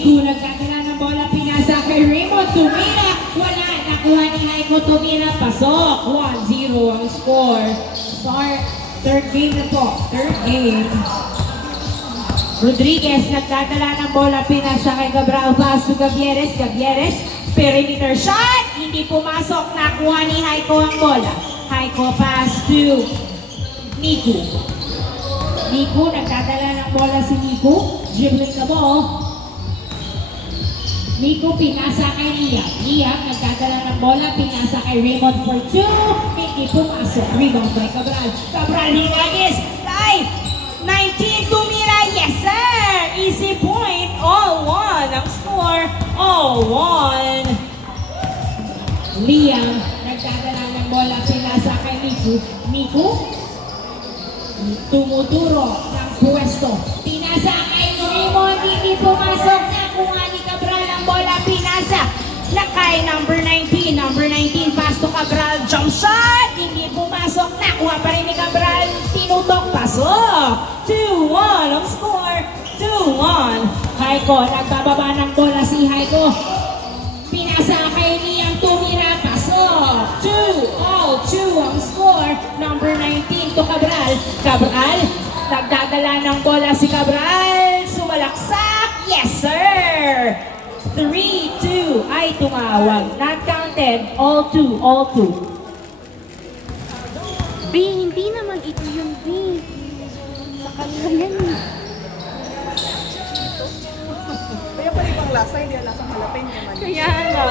Miku nagdadala ng bola, pinasa kay Raymond. Tumira, wala. Nakuha ni Haiko, tumira, pasok. 1-0 ang score. Start, third game na po. Third game. Rodriguez nagdadala ng bola, pinasa kay Cabral, pass to Gavieres. Gavieres, perimeter shot. Hindi pumasok, nakuha ni Haiko ang bola. Haiko, pass to Miku. Miku, nagdadala ng bola si Miku. Dribbling the ball. Miku, pinasa kay Liam. Liam, nagdadala ng bola, pinasa kay Raymond for 2. Hindi pumasok. Rebound by Cabral. Cabral, Hingagis. Tay! 19, tumira. Yes, sir! Easy point. All one. Ang score, all one. Liam, nagdadala ng bola, pinasa kay Miku. Miku, tumuturo ng pwesto. Pinasa kay Raymond, hindi pumasok. Nakuha ni Cabral ang bola, pinasa. Lakay, number 19. Number 19, pass to Cabral. Jump shot, hindi pumasok. Nakuha pa rin ni Cabral. Tinutok, pasok. 2-1 ang score. 2-1. Haiko, nagbababa ng bola si Haiko. Pinasa kay Liam, tumira, pasok. 2-2 ang score. Number 19 to Cabral. Cabral, nagdadala ng bola si Cabral. Sumalaksak. Yes, sir. 3-2 ay tumawag. Not counted. All two. B, hindi naman ito yung B. Sa kanila yan eh. Kaya pala ibang lasa, hindi ang lasang jalapeno naman. Kaya nga.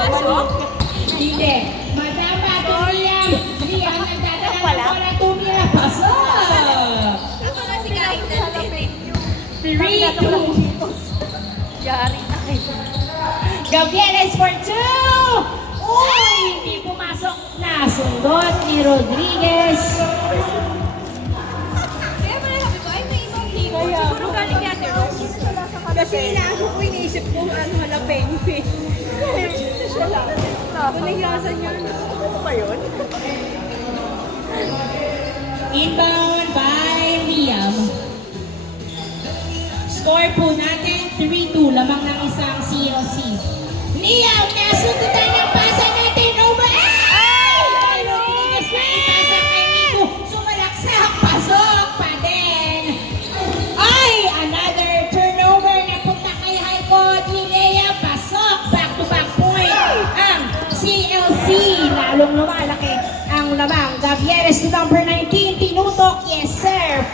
Hindi. Madama, Liam. Liam, nagdadala ng bola, tumira, pasok. Ako na si Kain natin. 3-2. Yari na kayo. Gavieres for 2! Uy! Hindi pumasok. Nasundot ni Rodriguez. Kaya pala sabi ko, ay may ibang team. Siguro galing yan ni Rose. Kasi inaano ko, iniisip ko ano jalapeno eh. Hindi siya lang. Baligasan niya. Ano ba yun? Inbound by Liam. Score po natin 3-2. Lamang ng isang CLC. Liam, nasundutan ng pasa natin. Over. Ay! Rodriguez na ipasa kay Miku. Sumalaksak. Pasok pa din. Ay! Another turnover na punta kay Haiko. Nilea, pasok. Back-to-back point. Ang CLC. Lalong lumalaki ang lamang. Gavieres to number 19. Tinutok. Yes, sir.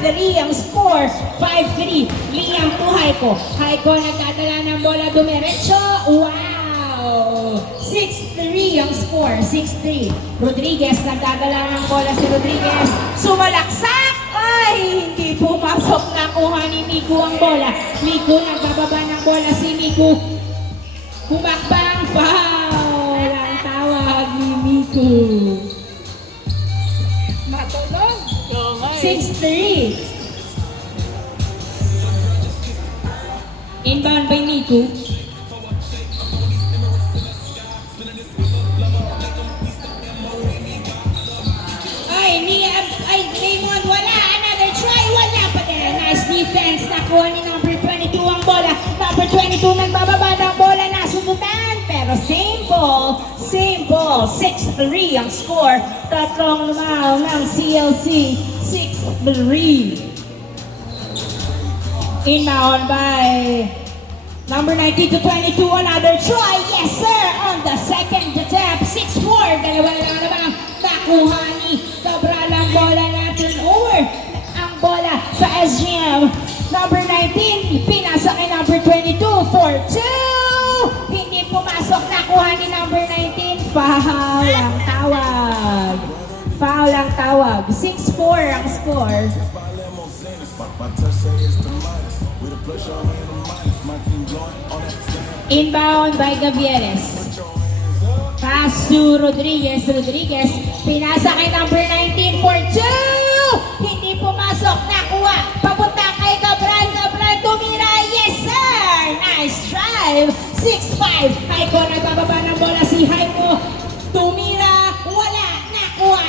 5-3 ang score. 5-3. Liam to Haiko. Haiko nagdadala ng bola dumiretso. Wow! 6-3 ang score. 6-3. Rodriguez nagdadala ng bola si Rodriguez. Sumalaksak! Ay! Hindi pumasok. Nakuha ni Miku ang bola. Miku nagbababa ng bola si Miku. Humakbang. Foul! Ang tawag ni Miku. Matulog. 6-3. Inbound by Miku. Ay, Raymond, wala. Another try, wala pa din. Nice defense. Nakuha ni number 22 ang bola. Number 22 nagbababa ng bola. Nasundutan. Pero simple. 6-3 ang score. Tatlong lumaw ng CLC. 6-3. Inbound by number 19 to 22. Another try. Yes, sir. On the second attempt. 6-4. Dalawa lang naman. Nakuha ni Cabral ang bola natin. Over ang bola sa SGM. Number 19. Pinasa kay number 22 for 2. Hindi pumasok. Nakuha ni number 19. Foul ang tawag. Foul ang tawag. 6-4 ang score. Inbound by Gavieres. Pass to Rodriguez. Rodriguez, pinasa kay number 19 for 2. Hindi pumasok. Nakuha. Papunta kay Cabral. Cabral tumira. Yes, sir. Nice drive. 6-5. Haiko nagbababa ng bola si Haiko. Tumira. Wala. Nakuha.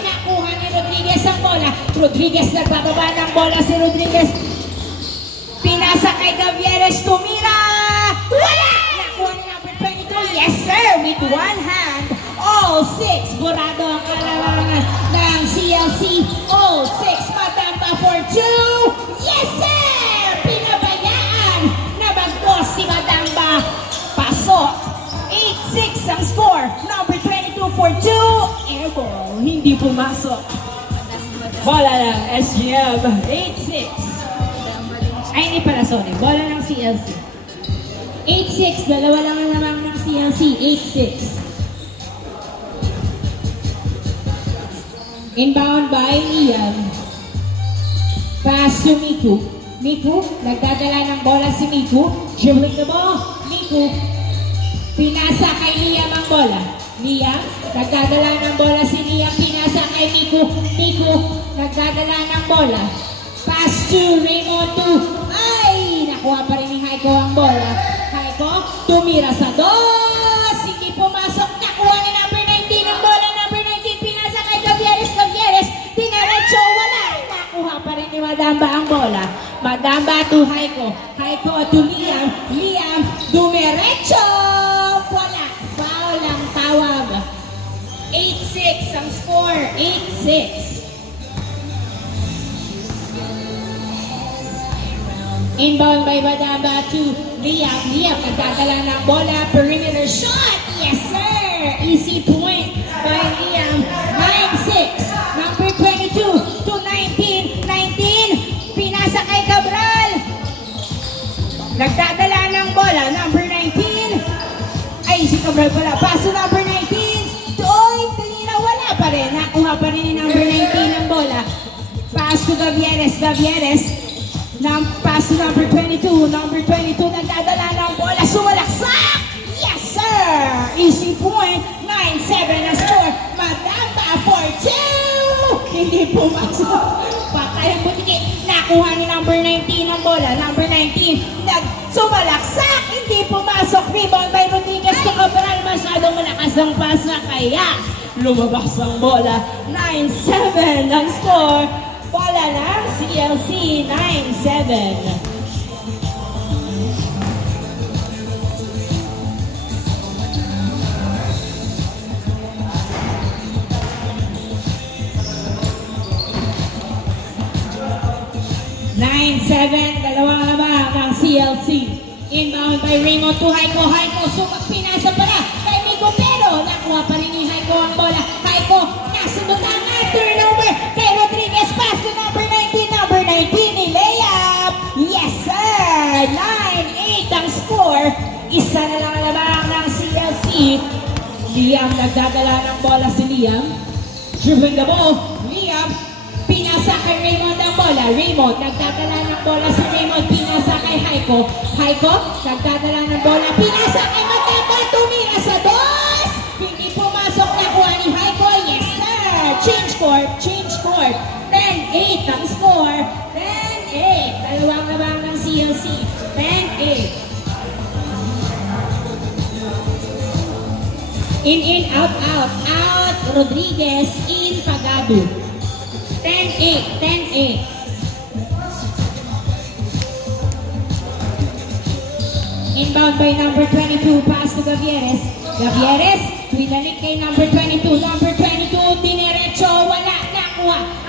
Nakuha ni Rodriguez ang bola. Rodriguez nagbababa ng bola si Rodriguez. Pinasa kay Gavieres. Tumira. with one hand. All six. Burado ang kalamangan ng CLC. All six. Madamba for two. Yes, sir! Pinabayaan na bagos si Madamba. Pasok. 8-6 ang score. Number 22 for two. Airball. Hindi pumasok. Bola ng SGM. 8-6. Ay, hindi pala, sorry. Bola ng CLC. 8-6. Dalawa lang ang lamang ng CLC. 8-6. Inbound by Liam. Pass to Miku. Miku, nagdadala ng bola si Miku. Dribbling the ball. Miku. Pinasa kay Liam ang bola. Liam, nagdadala ng bola si Liam. Pinasa kay Miku. Miku, nagdadala ng bola. Pass to Raymond 2. Ay, nakuha pa rin ni Haiko ang bola. Haiko, tumira sa dos. Hindi pumasok. Nakuha ni number 19 ang bola. Number 19, pinasa kay Gavieres. Gavieres, dinaretso, wala. Nakuha pa rin ni Madamba ang bola. Madamba to Haiko. Haiko to Liam. Liam, dumiretso. Wala. Foul ang tawag. 8-6 ang score. 8-6. Inbound by Madamba to Liam. Liam, nagdadala ng bola. Perimeter shot. Yes, sir. Easy point by Liam. 9-6. Number 22 to 19. 19. Pinasa kay Cabral. Nagdadala ng bola. Number 19. Ay, si Cabral pala. Paso number 19. Oy, kanina wala pa rin. Nakuha pa rin ni number 19 ang bola. Pass to Gavieres. Gavieres. Pass to number 22. Number 22 nagdadala ng bola. Sumalaksak! Yes, sir! Easy point. 9-7 na score. Madamba for 2! Hindi pumasok. Patay ang butiki. Nakuha ni number 19 ang bola. Number 19 sumalaksak. Hindi pumasok. Rebound by Rodriguez to Cabral. Masyadong malakas ang pasa. Kaya lumabas ang bola. 9-7 ang score. Bola ng CLC, 9-7. Dalawang lamang ng CLC. Inbound by Raymond to Haiko. Haiko, pinasa pala kay Mico, pero nakuha pa rin ni Haiko ang bola. Haiko, nasundutan na turnover kay Rodriguez. Pass to number 19. Number 19 ni layup. Yes, sir. 9-8 ang score. Isa na lang lamang ng CLC. Liam, nagdadala ng bola si Liam. Dribbling the ball. Liam, pinasa kay Raymond ang bola. Raymond, nagdadala ng bola si Raymond. Pinasa kay Haiko. Haiko, nagdadala ng bola. Pinasa kay Madamba. Tumira sa dos. Hindi pumasok. Nakuha ni Haiko. Yes, sir. Change court. Change court. 10-8 ang score. 10-8. Dalawang lamang ng CLC. 10-8. In, out, out. Out, Rodriguez. In, Pagado. 10-8. 10-8. Inbound by number 22. Pass to Gavieres. Gavieres, winalik kay number 22. Number 22, dinerecho. Wala.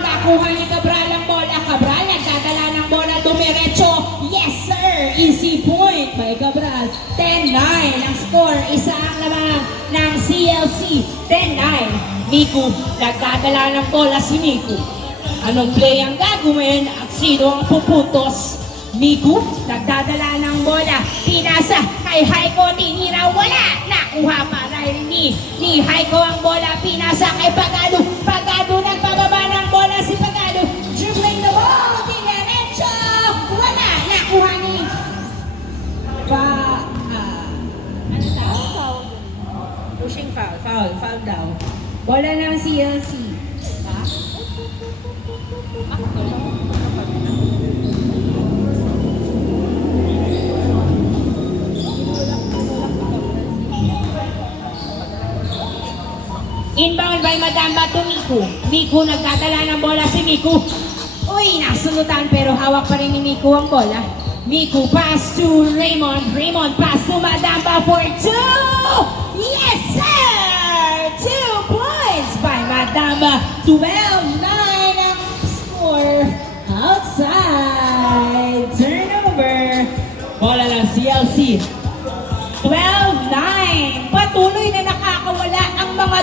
Nakuha ni Cabral ang bola. Cabral, nagdadala ng bola. Dumiretso. Yes, sir. Easy point by Cabral. 10-9 ang score. Isa ang lamang ng CLC. 10-9. Miku, nagdadala ng bola si Miku. Anong play ang gagawin at sino ang pupuntos? Miku, nagdadala ng bola. Pinasa kay Haiko. Tinira. Wala. Nakuha pa rin ni Haiko ang bola. Pinasa kay Pagado. Pagado, nagpababa ng bola si Pagado. Dribbling the ball. Dinerecho. Wala. Nakuha ni ano daw? Pushing foul. Foul daw. Bola ng CLC. Inbound by Madamba to Miku. Miku, nagdadala ng bola si Miku. Uy, nasulutan pero hawak pa rin ni Miku ang bola. Miku, pass to Raymond. Raymond, pass to Madamba for 2! Yes,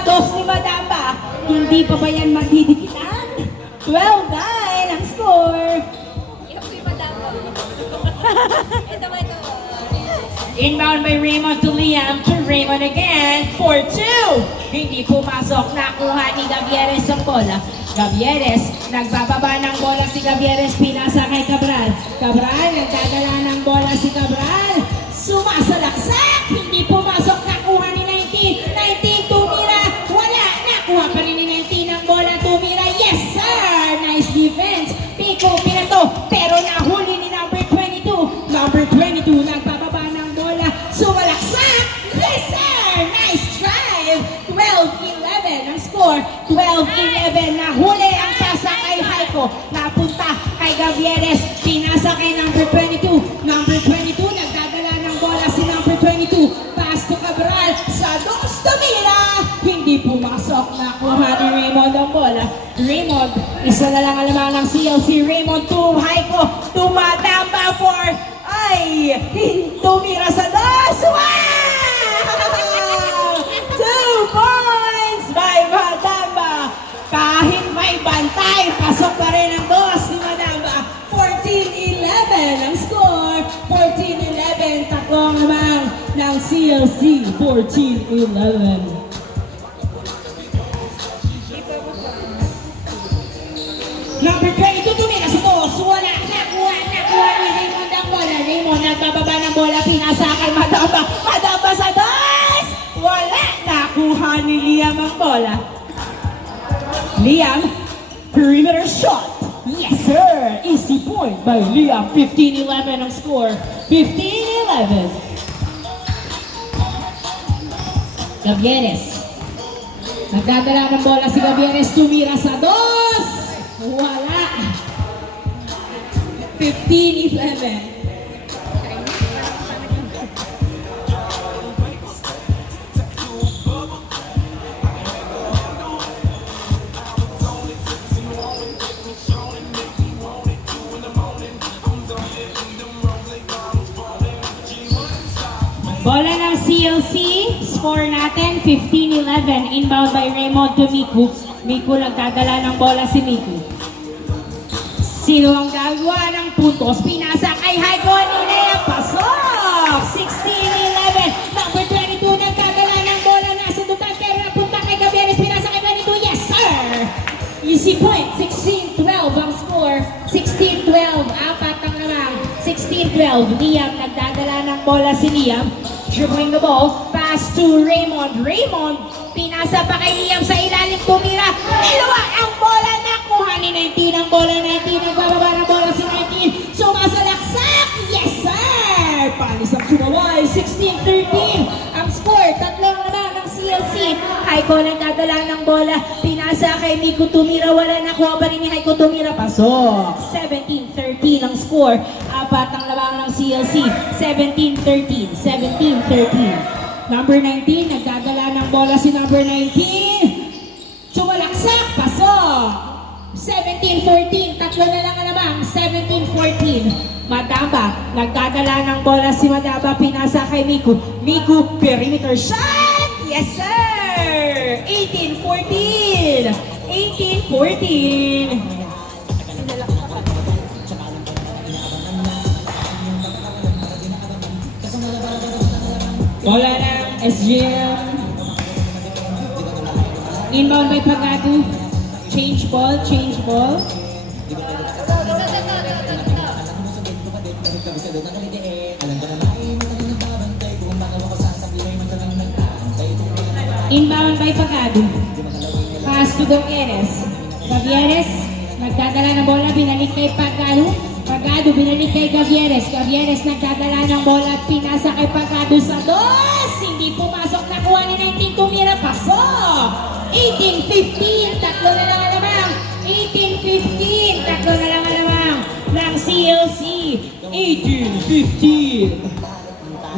dos ni Madamba. Hindi pa ba yan magdidikitan? 12-9 ang score. Yung madama. Ito ba ito? Inbound by Raymond to Liam, to Raymond again, 4-2. Hindi pumasok, nakuha ni Gavieres ang bola. Gavieres, nagbababa ng bola si Gavieres, pinasa kay Cabral. Cabral, nagdadala ng bola si Cabral. Sumasalaksak, hindi pumasok, nakuha ni 19. 19, tumira, wala. Nakuha pa rin ni 19 ang bola, tumira. Yes, sir! Nice defense. Pico, pinato, pero nahuli ni number 22. Number 22, nagbababa ng bola. Sumalaksak! Yes, sir! Nice drive! 12-11 ang score. 12-11. Nahuli ang pasa kay Haiko. Napunta kay Gavieres. Pinasa kay number 22. Number 22, nagdadala ng bola si number 22. Pass to Cabral. Sa dos, tumira! Hindi pumasok. Nakuha ni Raymond ang bola. Raymond, isa na lang alamang ng CLC. Raymond to Haiko. Tumatamba for... Ay! Tumira sa dos! Wow! 2 points by Madamba. Kahit may bantay, pasok pa rin ang dos ni Madamba. 14-11 ang score. 14-11, tatlong naman ng CLC. 14-11. Number 22, tumira sa dos. Wala. Nakuha ni Raymond ang bola. Raymond, nagbababa ng bola. Pinasa kay Madamba. Madamba sa dos. Wala. Nakuha ni Liam ang bola. Liam, perimeter shot. Yes, sir. Easy point by Liam. 15-11 ang score. 15-11. Gavieres. Nagdadala ng bola si Gavieres. Tumira sa dos. Wala. 15-11. Bola ng CLC, score natin 15-11. Inbound by Raymond to Miku. Miku, nagdadala ng bola si Miku. Sino ang gagawa ng puntos? Pinasa kay Haiko ni Lea. Pasok! 16-11. Number 22, nagdadala ng bola. Nasa dutan pero napunta kay Gavieres. Pinasa kay 22. Yes, sir! Easy point. 16-12 ang score. 16-12. Apat ang naman. 16-12. Liam, nagdadala ng bola si Liam. Dribbling the ball. Pass to Raymond. Raymond, pinasa pa kay Liam sa ilalim. Tumira. Niluwa ang bola. Nakuha ni 19 ang bola. 19. Nagbababa ng bola si 19. Sumasalaksak. Yes, sir! Panis ang sumaway. 16-13 ang score. Tatlong naman ng CLC. Haiko nagdadala ng bola. Pinasa kay Miku. Tumira. Wala. Nakuha pa rin ni Haiko. Tumira. Pasok. 17-13 ang score. Apat ang labang ng CLC. 17-13. 17-13. Number 19, nagdadala ng bola si number 19. Sumalaksak, pasok. 17-14, tatlo na lang naman. 17-14. Madamba, nagdadala ng bola si Madamba. Pinasa kay Miku. Miku, perimeter shot. Yes, sir. 18-14. 18-14. Bola ng SGM. Inbound by Pagado. Change ball, change ball. Inbound by Pagado. Pass to Gavieres. Gavieres, nagdadala ng bola, binalik kay Pagado. Pagado, binalik kay Gavieres. Gavieres, nagdadala ng bola at pinasa kay Pagado sa dos. Hindi pumasok, nakuha ni 19, tumira, pasok. 18-15, tatlo na lang alamang. 18-15, tatlo na lang alamang ng CLC. 18-15.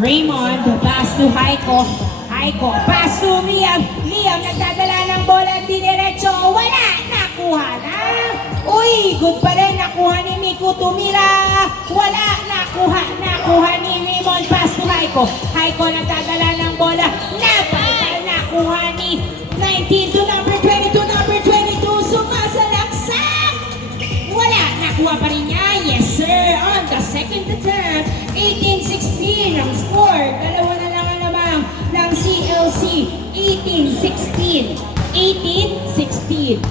Raymond, pass to Haiko. Haiko, pass to Liam. Liam, nagdadala ng bola at diniretso. Wala, nakuha na. Uy, good pa rin, nakuha ni Miku. Tumira. Wala, nakuha ni Raymond. Pass to Haiko. Haiko, nagdadala ng bola. Nakuha ni 18-16. 18-16.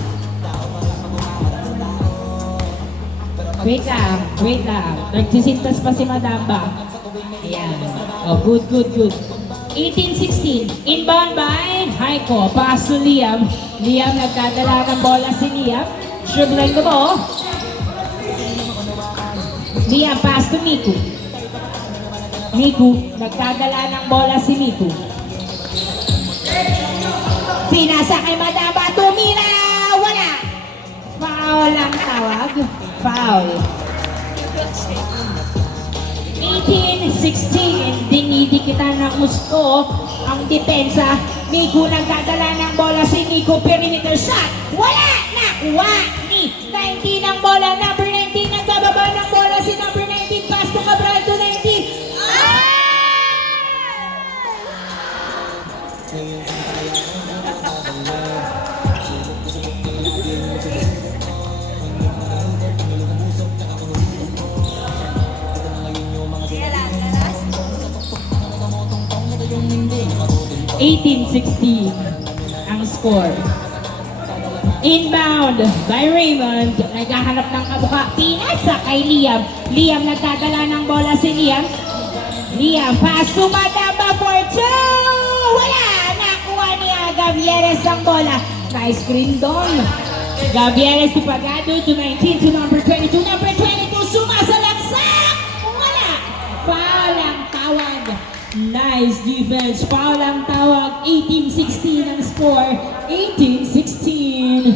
Wait lang. Nagsisintas pa si Madam ba? Ayan. Oh, good. 18-16. Inbound by Haiko. Pass to Liam. Liam nagdadala ng bola si Liam. Dribbling the ball. Liam pass to Miku. Miku, nagdadala ng bola si Miku. Pinasa kay Madama, tumira! Wala! Foul ang tawag. Foul. 18-16. Dinidikitan ng gusto ang depensa. Miku nagdadala ng bola si Miku. Perimeter shot. Wala! Nakuha ni 19 ang bola. Number 19 nagbababa ng bola si number 19. Pass to Cabral to 19. Ah! 18-16 ang score. Inbound by Raymond. Naghahanap ng kabuka. Pinasa kay Liam. Liam nagdadala ng bola si Liam. Liam pass to Madama for two. Wala! Nakuha niya Gavieres ang bola. Nice screen doon. Gavieres to Pagado to 19 to number 22. Number 22 sumasalaksak. Wala! Foul ang tawag. Nice defense. Foul ang tawag. 18-16 ang score. 18-16.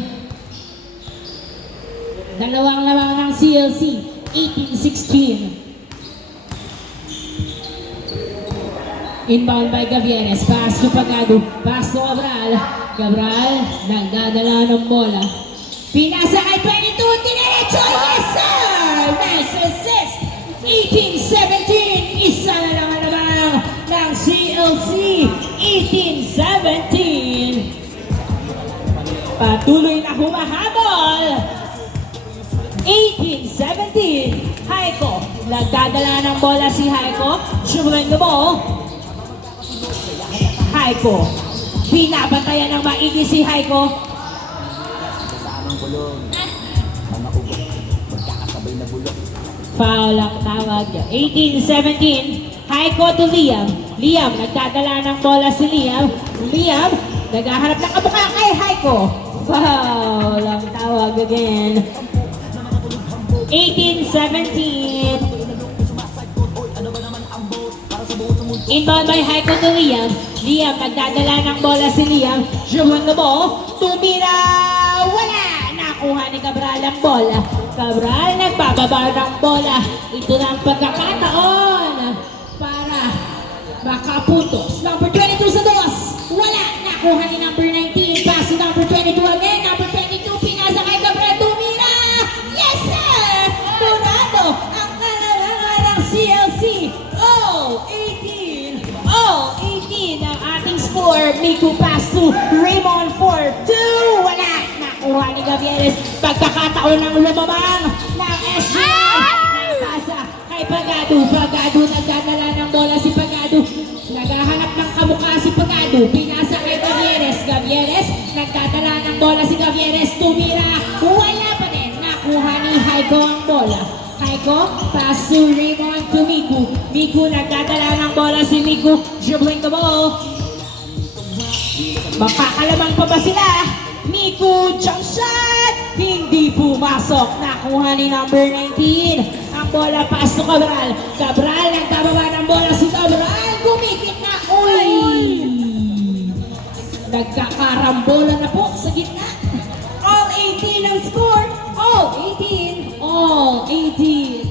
Dalawang lamang ng CLC. 18-16. Inbound by Gavieres. Pass to Pagado. Pass to Cabral. Cabral nagdadala ng bola. Pinasa kay 22. Dinerecho. Yes sir! Nice assist. 18-17. Isa na lang naman ng CLC. 18-17. Patuloy na humahabol. 18-17. Haiko. Nagdadala ng bola si Haiko. Dribbling the ball. Haiko. Binabantayan ng maigi si Haiko. Foul ang tawag. 18-17. Haiko to Liam. Liam, nagdadala ng bola si Liam. Liam, naghahanap ng kabuka kay Haiko. Foul ang tawag again. 18-17. Inbound by Haiko to Liam. Liam, nagdadala ng bola si Liam. Dribbling the ball. Tumira! Wala! Nakuha ni Cabral ang bola. Cabral nagbababa ng bola. Ito na ang pagkakataon para makaputos. Number 22 sa dos. Wala! Nakuha ni number 19. Pass to number 22 again. Number 22, pinasa kay Cabral. Tumira! Yes, sir! Dorado ang kalalangan ng CLC. All 18 ang ating score. Miku pass to Raymond for 2. Wala! Nakuha ni Gavieres. Pagkakataon ng lumamang ng SG. Pasa kay Pagado. Pagado nagdadala ng bola si Pagado. Naghahanap ng kamukha si Pagado. Pinasa kay Gavieres. Gavieres nagdadala ng bola si Gavieres. Tumira. Wala pa din. Nakuha ni Haiko ang bola. Haiko, pass to Raymond to Miku. Miku, nagdadala ng bola si Miku. Dribbling the ball. Makakalamang pa ba sila? Miku, jump shot! Hindi pumasok. Nakuha ni number 19. Ang bola, pass to Cabral. Cabral, nagtababa ng bola si Cabral. Gumikit na. Uy! Nagkakarambola na po sa gitna. All 18 ang score. All 18. All 18.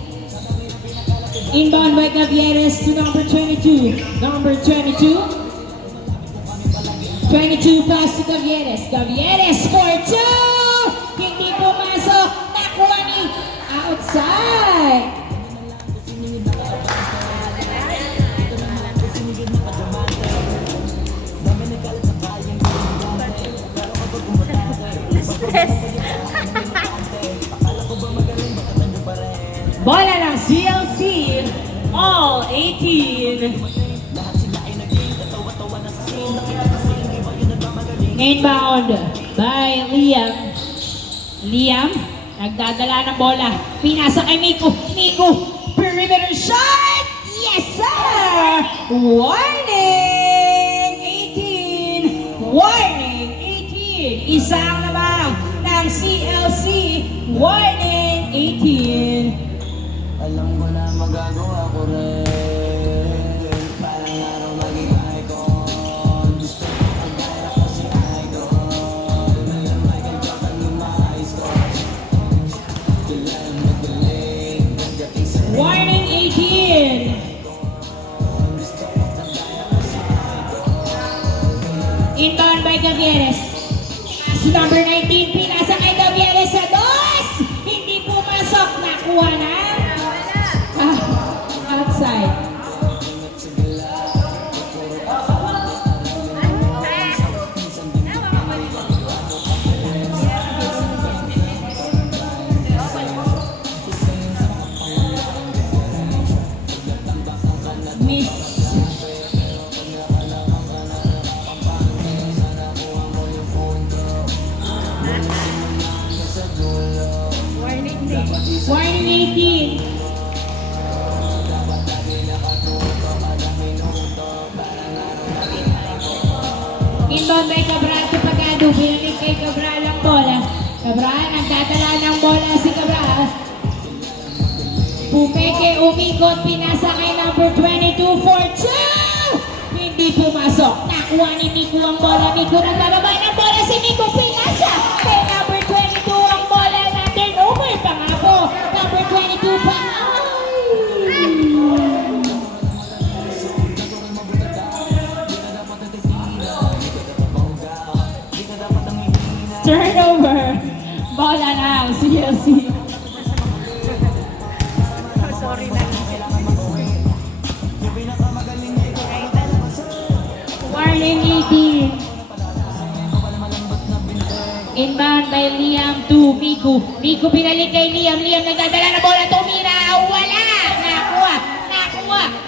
Inbound by Gavieres to number 22. Number 22. 22 pass to Gavieres. Gavieres for 2. Hindi pumasok. Nakuha ni outside. Bola ng CLC. All 18. Inbound by Liam. Liam, nagdadala ng bola. Pinasa kay Miko. Miko, perimeter shot! Yes, sir! Warning! 18! Warning! 18! Isang lamang ng CLC. Warning! 18! Alam ko na magagawa ko rin. Parang araw maging icon. Gusto ko kagaya kasi idol. Ngayon Michael Jordan yung mais ko. Kailangan magaling. Pagdating sa Warning 18! Inbound by Gavieres. Pass number 19, pinasa kay Gavieres sa dos! Hindi pumasok, nakuha na. Outside. Miss. Warning day. Warning 18. Inbound by Cabral to Pagado. Binalik kay Cabral ang bola. Cabral, nagdadala ng bola si Cabral. Pumeke, umikot, pinasa kay number 22 for 2! Hindi pumasok. Nakuha ni Miko ang bola. Miko nagbababa ng bola si Miko. Pinasa kay number 22 ang bola na turnover pa nga po. Number 22 pa. Turnover. Bola now, CLC. Sorry na. Warning 18. Inbound by Liam to Miko. Miko pinalik kay Liam. Liam nagdadala na bola. Tumira. Wala.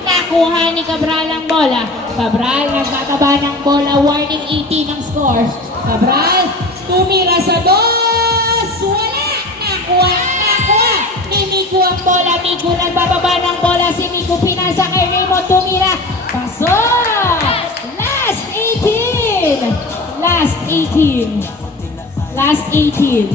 Nakuha ni Cabral ang bola. Cabral nagtataba ng bola. Warning 18 ang score. Cabral tumira sa dos. Wala. Nakuha. Ni Miko ang bola. Miko nagbababa ng bola. Si Miko pinasa kay Raymond. Tumira. Pasok. Last 18. Last 18.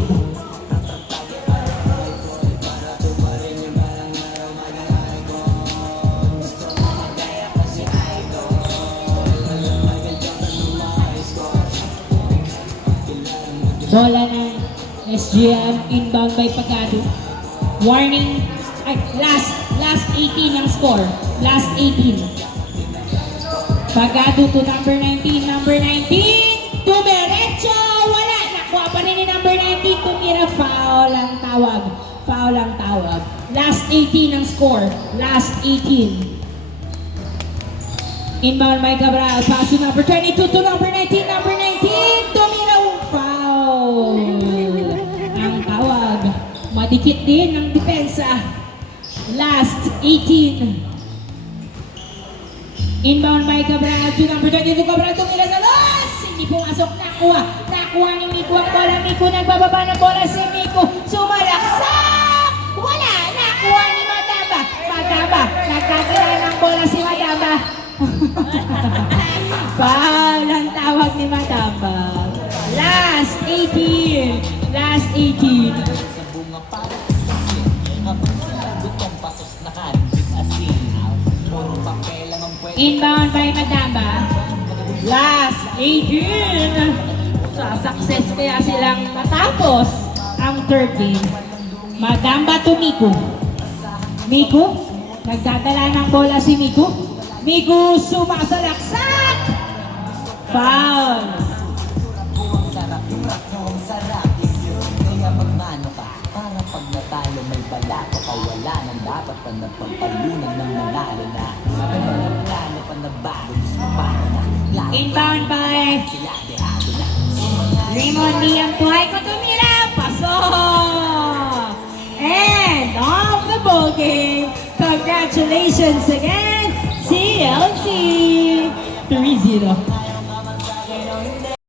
Bola ng SGM, inbound by Pagado. Warning, last 18 ang score. Last 18. Pagado to number 19. Number 19, dumiretso! Wala! Nakuha pa rin ni number 19. Tumira, foul ang tawag. Last 18 ang score. Last 18. Inbound by Cabral. Pass to number 22 to number 19. Number 19, tumira, foul. Ang tawag. Madikit din ang depensa. Last 18. Inbound by Cabral to number 22. Cabral tumira sa dos. Hindi pumasok. Nakuha ni Miko ang bola. Miko nagbababa ng bola si Miko. Sumalaksak. Wala. Nakuha ni Matamba. Nagkakala ng bola si Matamba. Foul ang tawag ni Matamba. Last 18. sa bunga para asin. Habang sila gutong patos na kanbig asin. Puro papel lang ang pwede. Inbound by Matamba. Last 18. Sa success kaya silang matapos ang third game. Matamba to Miko. Miko, nagdadala ng bola si Miko. Miko sumasalaksak. Foul. Ang sarap, yung rock nyo, ang sarap. Kaya magmano ka, para pag natalo may bala ka pa. Wala nang dapat pa na pagtalunan ng nanalo na. May mga plano pa na bago, mas mapano na. Inbound by Sila dehado na. Raymond Liam Tuhay ko tumira. Pasok. And off the ball game. Congratulations again, CLC. 3-0.